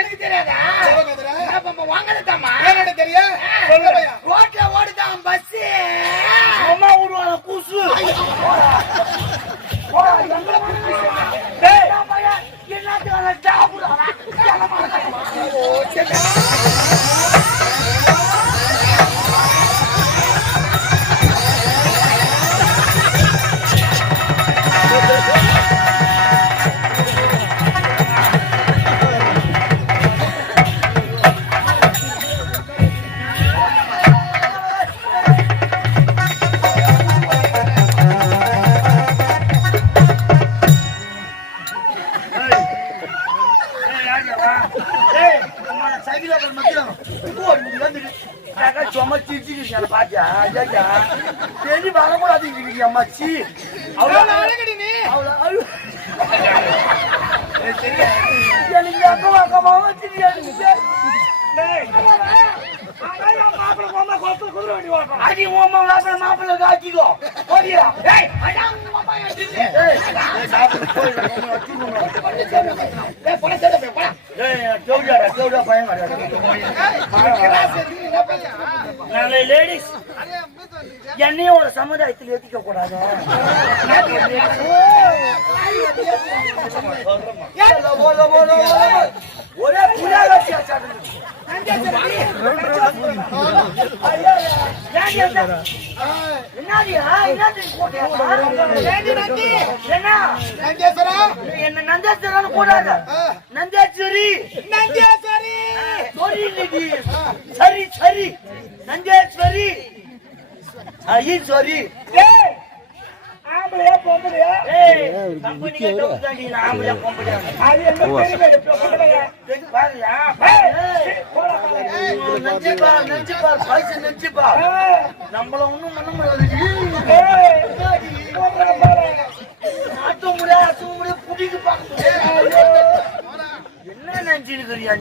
எனக்கு தெரியாதா? வாங்கதாமா தெரியும் ரோட்ல ஓடுதான் பஸ். அம்மா விடுவாங்க கூசு. என்னத்துக்கு சாப்பிடுறாங்க? மச்சி அவ்வளவு எனக்கு அக்கமாவா தெரியாது. அடி ஓமா மாப்பிள்ள காட்டிக்கோ போடியா. லேடிஸ் என்னையும் ஒரு சமுதாயத்தில் ஏத்திக்க கூடாது. ஒரே என்ன நந்தேஸ்வரன் கூடாது. நந்தேஸ்வரி சரி சரி நந்தேஸ்வரி ஈஸ்வரி. ஆம்பளையா பொம்பளையா? கம்பெனியே டோக்குதாண்டி. ஆம்பளையா பொம்பளையா? அது என்ன பெரிய பாருயா. நெஞ்சுப்பார் பைசா நெஞ்சுப்பார். நம்மள ஒண்ணும் பண்ண முடியாது. ஆட்ட முடியாது அசு முடியாது புடிக்கு பாக்க என்ன நினைச்சிருக்கிறியா?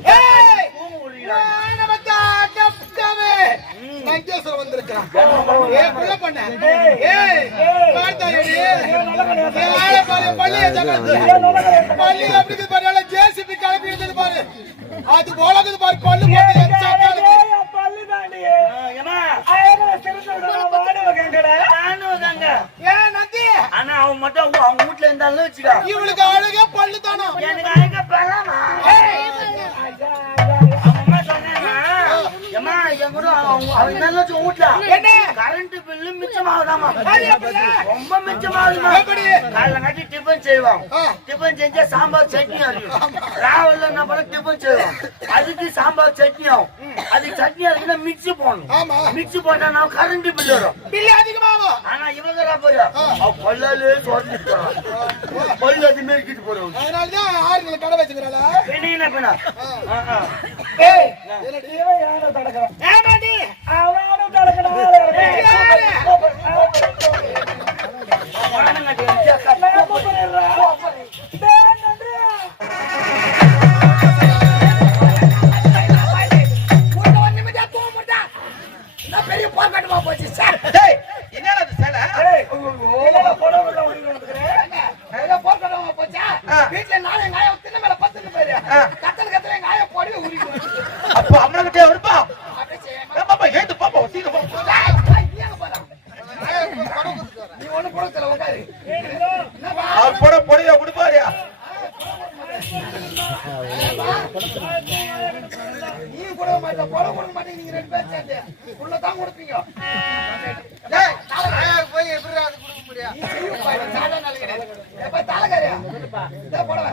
ஜேசிபி கிளப்பி இருந்தது பாரு. அது போலது பாரு. பல்லு ஆனா அவன் மட்டும் அவங்க வீட்டுல இருந்தாலும் வச்சுக்கா. இவளுக்கு அழகே பல்லு தானா? எனக்கு அழகா பல்லாமா? Current bill மிச்சமாகுதாமா? ரொம்ப மிச்சமாகுதுமா. காலைல காட்டி டிஃபன் செய்வோம். டிஃபன் செஞ்சா சாம்பார் சட்னி அரைக்கும். ராவல்ல என்ன பண்ண டிஃபன் செய்வோம். அதுக்கு சாம்பார் சட்னி ஆகும். அதுக்கு சட்னி அரைக்குன்னா மிக்சி போடணும். மிக்சி போட்டா நான் கரண்ட் பில் வரும். பில்லு அதிகமாகும். ஆனா இவங்க போறா பல்லாலே சொல்லிட்டு பல்லு அது மேற்கிட்டு போறோம். அதனாலதான் ஆறு கடை வச்சுக்கிறாளா? என்ன பண்ணா பெரிய போராட்டமா போச்சு சார். வீட்டுல நாளை நாய தின்ன மேல பத்து பேரு கத்தல கத்தல நாய போடி உரி. அப்ப அம்மா கிட்டே வருப்பா. பாப்பா ஏத்து பாப்பா சீக்கிர போ. நீ ஒண்ணு போடல உட்காரு. அவர் போட பொடியா குடுப்பாரியா? நீ கூட மாட்ட போட கூட மாட்டீங்க. நீங்க ரெண்டு பேர் சேர்ந்து உள்ள தான் கொடுப்பீங்க. டேய் நாளை போய் எப்படி அது கொடுக்க முடியும்? நீ செய்ய பாரு சாதா நல்ல எப்ப தாளகரியா இத போடுவ.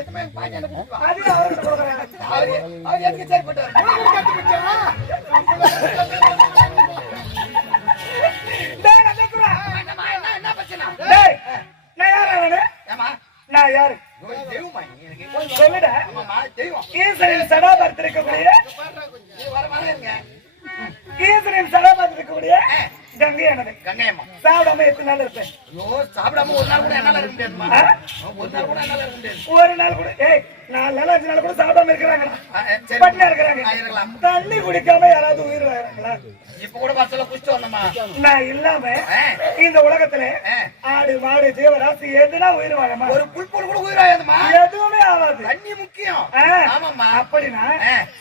எத்தமே பாஞ்சு என்ன கொடுப்பா. அது அவருக்கு கொடுக்கறாங்க. அவர் எதுக்கு சரி போட்டாரு? கட்டி பிச்சா. டேய் நந்தகுரா என்ன பிரச்சனை? டேய் நான் யாரே? ஏமா நான் யாரு? தெய்வமா எனக்கு சொல்லுடா. ஆமாமா தெய்வம். ஈஸ்வரன் சடாபர்த் இருக்கக்கூடிய நீ வர வரங்க. ஈஸ்வரன் சடாபர்த் இருக்கக்கூடிய கங்கையானது. கங்கையம்மா சாப்பிடாம எத்தனை நாள் இருப்பேன்? ஐயோ சாப்பிடாம ஒரு நாள் கூட என்னால இருக்க முடியாதுமா. ஒரு நாள் கூட என்னால இருக்க முடியாது. ஒரு நாள் கூட ஏய் 4 நாள் 5 நாள் கூட சாப்பிடாம இருக்கிறாங்களா? பட்டினியா இருக்கிறாங்க. தண்ணி குடிக்காம யாராவது உயிர் வாழறாங்களா? இப்ப கூட பஸ்ல குடிச்சு வந்தோமா? நான் இல்லாம இந்த உலகத்துல ஆடு மாடு ஜீவராசி எதுனா உயிர் வாழமா? ஒரு புல்போல் கூட உயிர் ஆகாதுமா? எதுவுமே ஆகாது. தண்ணி முக்கியம். ஆமாம்மா. அப்படின்னா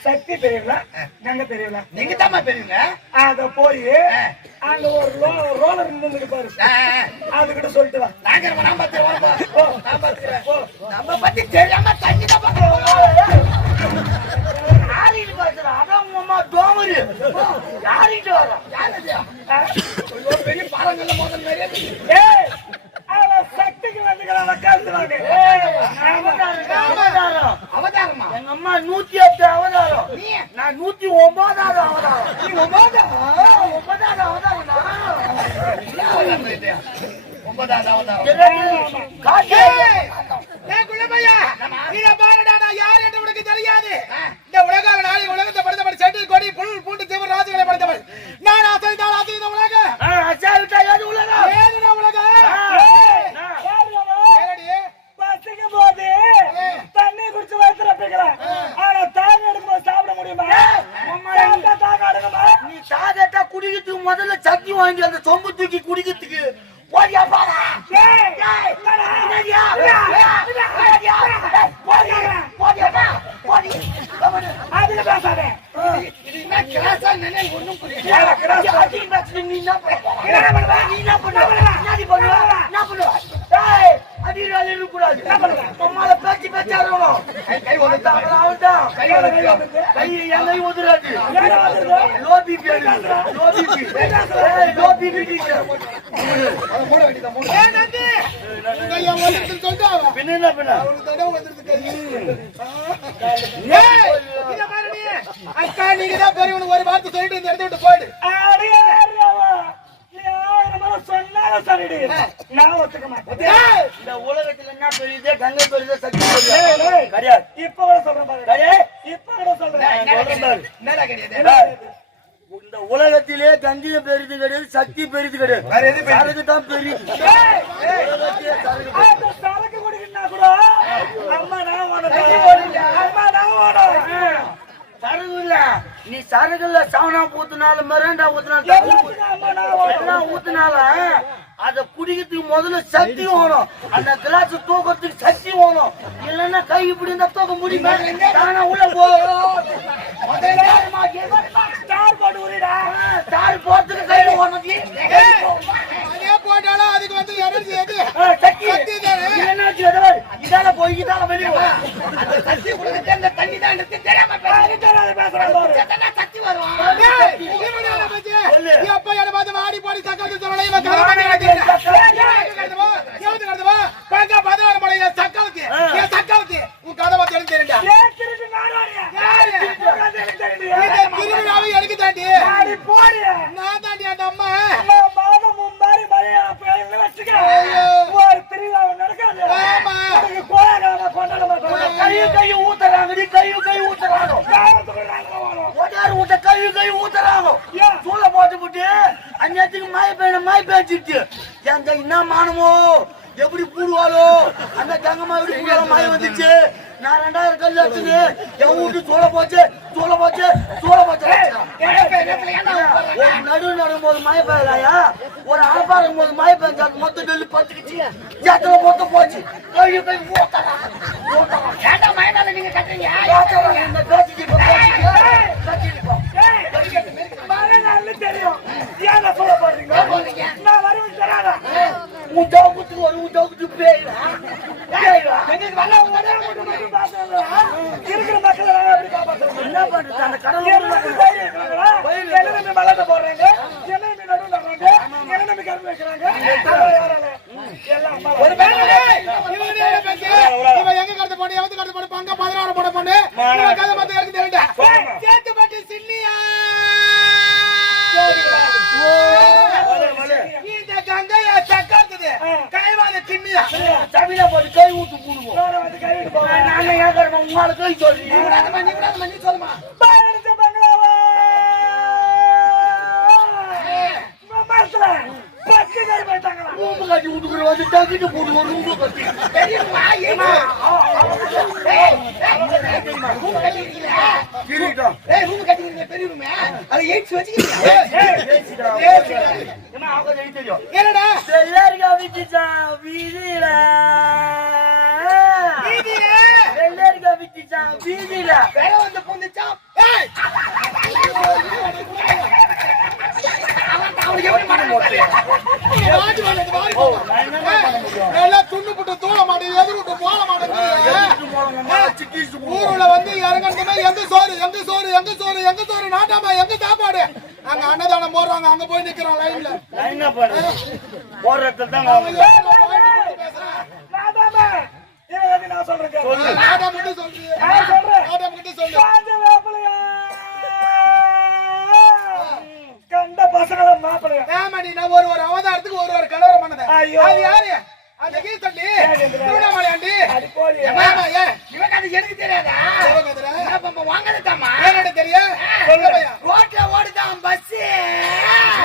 சக்தி பெரியவளா கங்கை பெரியவளா? நீங்க தாமா பெரியவங்க. அத போய் அங்க ஒரு ரோலர் நின்று பாரு, அதுகிட்ட சொல்லிட்டு வா. நாங்க நான் பாத்துறேன். நான் பாத்துறேன். நம்ம பத்தி தெரியாம தண்ணி தான் பாக்குறோம். யாரிட்டு பாக்குறா? அதான் உங்க அம்மா தோமரு. யாரிட்டு வரா? யாரு பெரிய பாறங்கள்ல மோதல் மாதிரி. ஏய், அவ சக்திக்கு வந்துக்கிறான் உட்கார்ந்துறாங்க. அவதாரமா? எங்க அம்மா 108 அவதாரம், நான் 109வது அவதாரம். நீ 9வது அவதாரம். 9வது அவதாரம். தெரியாது. இந்த உலக நாளை உலகத்தை படுத்தப்பட்ட செட்டில் கொடி புல் பூண்டு சிவர் ராஜுகளை படுத்தவள் நான் அசைத்தால் அசைந்த உலகம். அசாவிட்டா ஏது உலகம்? ஏதுனா உலகம்? பசிக்கும் போது தண்ணி குடிச்சு வைத்திருப்பீங்களா? ஆனா தாகம் எடுக்கும்போது சாப்பிட முடியுமா? தாகம் எடுக்குமா? நீ சாதட்டா குடிக்கிறதுக்கு முதல்ல சக்தி வாங்கி அந்த சொம்பு தூக்கி குடிக்கிறதுக்கு போடியா பாரா. அதுல பேசாத. பேச்சு பேச்சாடணும். கை உதிராது. Low BP. அக்கா நீங்க தான் பெரியவனு ஒரு வார்த்தை சொல்லிட்டு இந்த இடத்த விட்டு போயிடு. சொன்னாலும் சரிடி, நான் ஒத்துக்க மாட்டேன். இந்த உலகத்துல என்ன பெரியதே கங்கை பெரியதே சக்தி கிடையாது. இப்ப கூட சொல்றேன் பாரு. இப்ப கூட சொல்றேன். என்னடா கிடையாது? இந்த உலகத்திலே கங்கை பெரிது கிடையாது, சக்தி பெரிது கிடையாது. சரக்கு தான் பெரியது. சரக்கு குடிக்கணும்னா கூட அம்மா நான் ஓடும். சரகு இல்ல, நீ சரகுல சவனா ஊத்துனாலும் மிரண்டா ஊத்துனாலும் ஊத்துனாலும் அத குடிக்கிறதுக்கு முதல்ல சக்தி வேணும். அந்த கிளாஸ் தூக்கிறதுக்கு சக்தி வேணும். இல்லன்னா கை இப்படி இருந்தா தூக்க முடியுமா? தானா உள்ள போறதுக்கு கை ஓனது அதே போட்டாலும் அதுக்கு வந்து எனர்ஜி எது? சக்தி இதால போய் இதால வெளியே சக்தி கொடுத்து அந்த தண்ணி தான் எடுத்து தெரியாம சக்தி வரும். அப்ப என்ன பார்த்து வாடி போடி சக்கரத்து சொல்லலை சக்கரத்து உன் கதை பார்த்து எனக்கு தெரியுண்டா. திருவிழாவை எனக்கு தாண்டி நான் தாண்டி அந்த அம்மா மாதம் மும்பாரி மழையா வச்சுக்க ஒரு திருவிழா நடக்காது. கொண்டாட மாட்டோம். கை ஊத்துறாங்க, கை ஊத்துறாங்க, கை ஊத்துறாங்க. சூளை போட்டு விட்டு அந்நேரத்துக்கு மாய பேஞ்சிட்டு எங்க என்ன மானமோ எப்படி பூடுவாளோ அந்த கங்கம்மா எப்படி பூடுவாளோ மாய வந்துச்சு. நான் 2000 கல் எடுத்துன்னு என் வீட்டு சூளை போச்சு. ஒரு நடும் போது மழை பெய்யலாயா, ஒரு ஆபாரும் போது மழை பெஞ்சா மொத்த நெல்லு பத்துக்குச்சு. ஜாத்திர மொத்தம் போச்சு. கை மயனால நீங்க கட்டுறீங்க. தெரியும் ஏன் சொல்ல போறீங்க? நான் வருவேன் தராதா? உன் ஜவுக்குத்துக்கு ஒரு உன் ஜவுக்குத்து பேய்வா இருக்கிற மக்களை எப்படி காப்பாற்றுறது? என்ன பண்றது? அந்த கடவுள் மலத்தை போடுறாங்க, என்ன நடுவு நடுறாங்க, என்ன நம்பி கரும்பு வைக்கிறாங்க. ஒரு எங்க கடத்த போன எவத்து கடத்த போன பங்க 16 போட பொண்ணு கதை பார்த்து எனக்கு தெரியுண்டா. சேத்துப்பட்டி சின்னியா இந்த கங்கைய சக்காத்துது கைவாத சின்னியா தமிழா போட்டு கை ஊத்து போடுவோம். நானே ஏன் உங்களுக்கு கை சொல்லி நீ சொல்லுமா பங்களாவா எங்க பேர் போயிட்டாங்களா ரூம் கட்டி விட்டுக்குற வந்து தங்கிட்டு போட்டு ஒரு ரூம் கட்டி தெரியுமா ஏமா கிரீடம் ரூம் கட்டிக்கிறீங்க பெரிய ரூம் அது 8 வச்சிக்கிறீங்க என்ன அவங்க தெரியும் என்னடா எல்லாருக்கா விட்டுச்சா வீதியில எல்லாருக்கா விட்டுச்சா வீதியில வேற வந்து பூந்துச்சா ஏய் அவனுக்கு எப்படி பண்ண முடியும் வாடி வந்து வாடி எல்லாம் துண்ணு புட்டு தூள மாட்டே எதிர்ட்டு போட மாட்டேங்குது ஊருல வந்து இறங்கணுமே எங்க சோறு நாட்டாமா எங்க சாப்பாடு அங்க அன்னதானம் போடுறாங்க அங்க போய் நிக்கிறோம் லைன்ல லைனா பாரு போறதுல தான் நாதாமா இவங்க நான் சொல்றேன் நாட்டாம் கிட்ட சொல்றீங்க நான் சொல்றேன் நாட்டாம் கிட்ட சொல்லு காஞ்ச வேப்பிலையா கண்ட பசங்கள மாப்பிளையா ஏமா நீ நான் ஒரு அவதாரத்துக்கு ஒரு கலவரம் பண்ணத ஐயோ. அது யாரு அந்த கீ சொல்லி திருவண்ணாமலையாண்டி அடி போடி ஏமா ஏன் இவன் அது எனக்கு தெரியாதா நம்ம வாங்கலதாமா என்னடா தெரியும் ரோட்ல ஓடுதான் பஸ்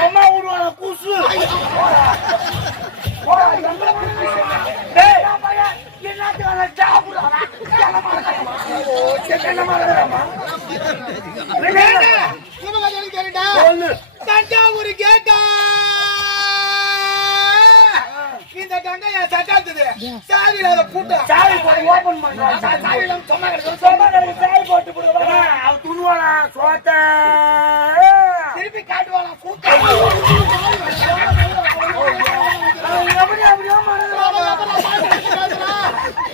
அம்மா ஊருவான கூசு டேய் என்னத்துக்கான ஜாபுடா எனக்கு தெரியுடா தஞ்சாவூர் கேட்டா இந்த கங்கையா சட்டாத்துது சாவில அத பூட்டா சாவி போட்டு ஓபன் பண்றான் சாவில சொன்னாங்க சாய் போட்டு போடுவா அவ துணுவானா சோத்த திருப்பி காட்டுவானா பூட்டா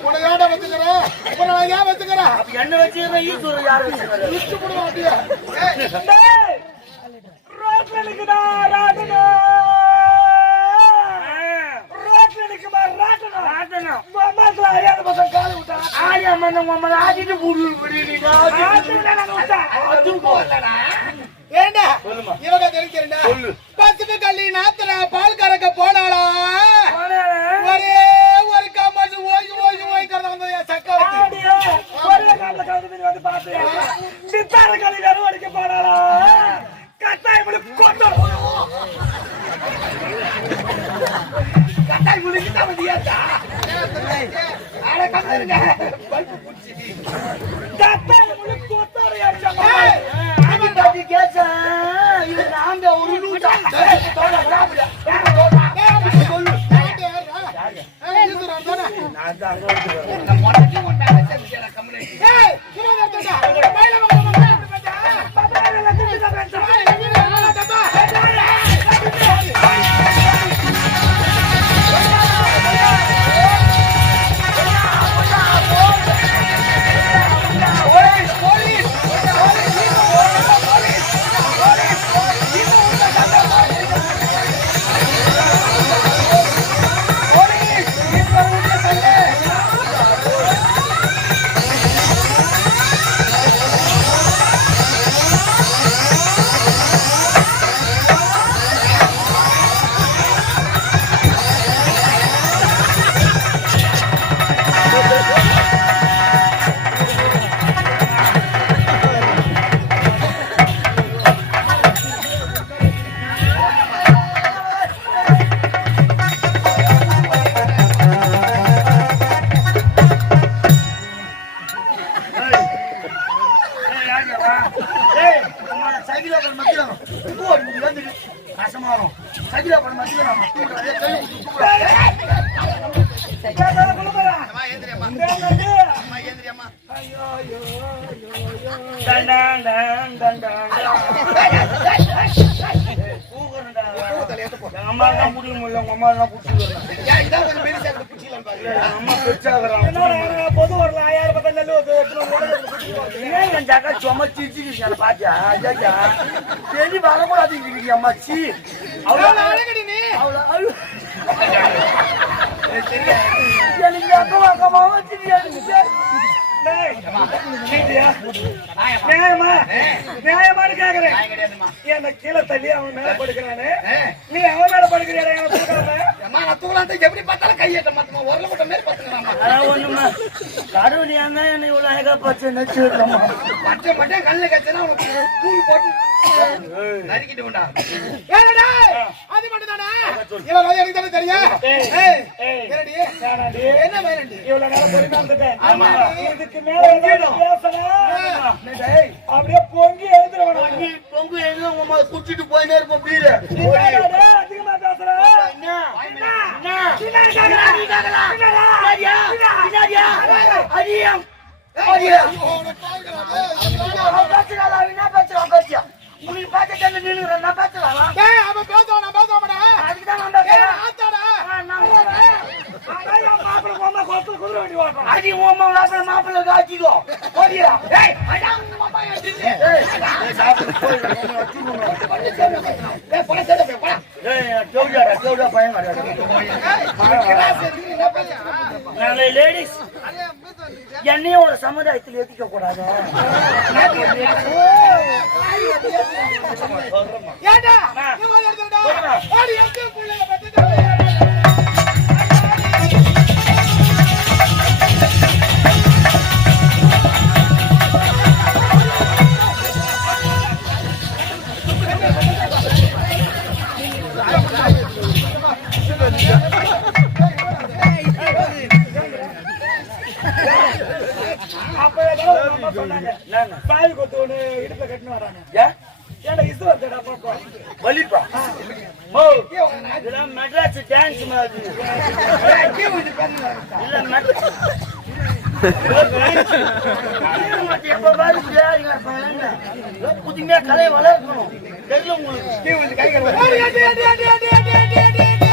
உனக்கு ஏன்டா வச்சுக்கிறேன் உன்னை நான் ஏன் வச்சுக்கிறேன் என்ன வச்சுக்கிறேன் ஈஸ்வரன் யாரு வச்சுக்கிறேன் லிஸ்ட் போடுவா அப்படியே டேய் ரோட்ல நிக்குதா ராட்டனா ரோட்ல நிக்குமா ராட்டனா ஆட்டணும் மாமாஸ்ல அறியாத பசங்க காலை விட்டா ஆயா மண்ண மம்மல ஆட்டிட்டு புடு புடிடா ஆட்டுல நான் விட்டா அது போலடா ஏண்டா சொல்லுமா இவங்க தெரிஞ்சிருந்தா சொல்லு பசுமை கள்ளி நாத்தனா பால் கறக்க போனாளா ஒரே ஒரு காமாச்சு ஓய் கறந்து சக்கா வச்சு ஆடியோ ஒரே கால்ல கவுந்து வந்து பாத்தியா சித்தார கலி அறுவடைக்கு போறாளா கட்டாய் முடி கொண்டு கட்டாய் முழுங்கி தான் வந்தியாச்சா ஆட கம்மிருங்க பல்பு புடிச்சி கட்டாய் முடி கொத்தாரு யாச்சா ஆடி பாட்டி கேச்ச இது நாங்க ஒரு லூட்டா சொல்லு நான் தான் அங்க வந்து நம்ம மொட்டை கொண்டாங்க செஞ்சல கம்மிரு ஏய் சும்மா இருக்கடா பையில அம்மா தான் முடியும் இல்ல உங்க அம்மா எல்லாம் குடிச்சுக்கிறேன் ஏன் இதான் கொஞ்சம் பெரிய சேர்த்து புடிச்சிடலாம் பாரு அம்மா பெருசாகிறான் பொது வரலாம் 1000 ரூபாய் நெல்லு என் ஜாக்கா சும்மா சிரிச்சுக்கிட்டு பாத்தியா ஜாக்கா சரி வரக்கூடாது அம்மா சி அவ்வளவு அழகடி நீ அவ்வளவு எனக்கு அக்கமாவா தெரியாது நியாயமானு கேக்குறேன் என்ன கீழே தள்ளி அவன் மேல படுக்கிறானு நீ அவன் மேல படுக்கிறியா நான் தூங்கலாம் எப்படி பார்த்தாலும் கையேற்ற மாத்தமா உரல போட்ட மாதிரி பாத்துக்கலாமா அதான் ஒண்ணுமா கடவுள் என்ன என்ன இவ்வளவு அழகா பச்சை நச்சு இருக்கமா பச்சை மட்டும் கல்ல கச்சனா உனக்கு தூள் போட்டு நறுக்கிட்டு கொண்டா ஏடா அது மட்டும் தானே இவன் வந்து எனக்கு தானே தெரியும் ஏடி என்ன வேலண்டி இவ்வளவு நேரம் பொறுமையா இருந்துட்டேன். ஆமா. இதுக்கு மேல ஏதாவது பேசணும். டேய், அப்படியே பொங்கி எழுந்துருவா. பொங்கு எழுத உமா குடிச்சிட்டு போயினே இருப்போம் பீரு அதிகமா பேசுற. உனக்கு பார்த்து நின்னுறேன் நான் பேசலாம் அவன் பேசுவான் நான் பேச மாட்டேன் அதுக்குதான் நான் ஆத்தாடா அடி உமா மாப்பிள்ள காய்ச்சிக்கோ போடியா லேடிஸ் என்னையும் ஒரு சமுதாயத்தில் ஏத்திக்க கூடாது ஏண்டா இவன் எடுத்துடா ஓடி எங்க புள்ளைய பத்திட்டு அப்ப ஏதாவது ஒரு அம்மா சொன்னாங்க. சாவி கொத்து ஒண்ணு இடுப்புல கட்டினு வராங்க. ஏன்டா இசு வருதுடா பாப்பா. வலிப்பா ஓ இதெல்லாம் மெட்ராஸ் டான்ஸ் மாதிரி இல்ல மெட்ராஸ் எப்ப பாரு புதுமையா கலையை வளர்க்கணும் தெரியல உங்களுக்கு ஓடி அடி